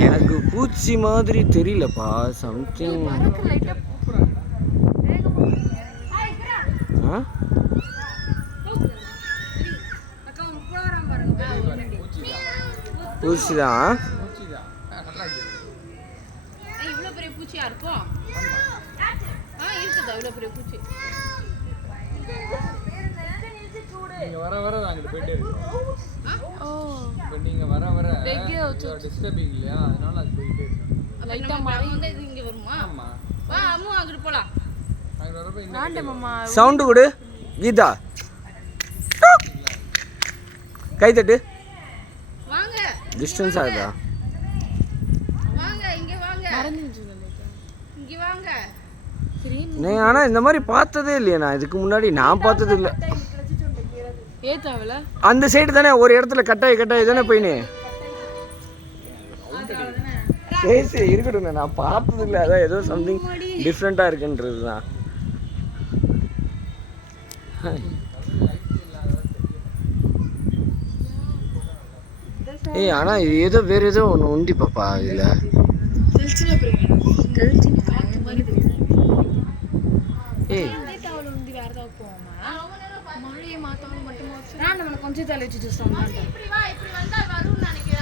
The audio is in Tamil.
எனக்கு பூச்சி மாதிரி தெரியலப்பா சம்திங் ஆ பூச்சி தான் இவ்வளவு பெரிய பூச்சியா இருக்கும்? இருக்குதா இவ்வளவு பெரிய பூச்சி? வர வர அங்கிட்டு போயிட்டே இருக்கு ஆ? இப்போ நீங்க வர வர டிஸ்டர்பிங் இல்லையா? அதனால அது போயிட்டே இருக்கு லைட்டா மழை வந்து இது இங்க வருமா? ஆமா. வா அம்மு அங்கிட்டு போலாம். அங்க வரப்ப இன்னும் சவுண்டு கொடு. கீதா. கை தட்டு. வாங்க. டிஸ்டன்ஸ் ஆகுதா? வாங்க. இங்க வாங்க. இங்க வாங்க. நீ ஆனால் இந்த மாதிரி பார்த்ததே இல்லையே நான். இதுக்கு முன்னாடி நான் பார்த்தது இல்லை. அந்த சைடு தானே ஒரு இடத்துல கட்டாயி கட்டாயி தானே போயினே. சரி இருக்கட்டும் நான் பார்த்தது இல்லை அதான் ஏதோ சம்திங் டிஃப்ரெண்ட்டாக இருக்குன்றது தான் ஏய் ஆனால் இது ஏதோ வேறு ஏதோ ஒன்று உண்டி பாப்பா இதில். ஏய். கொஞ்சம் தலை வச்சுட்டு இப்படி வா இப்படி வந்தா வரும்னு நினைக்கிறேன்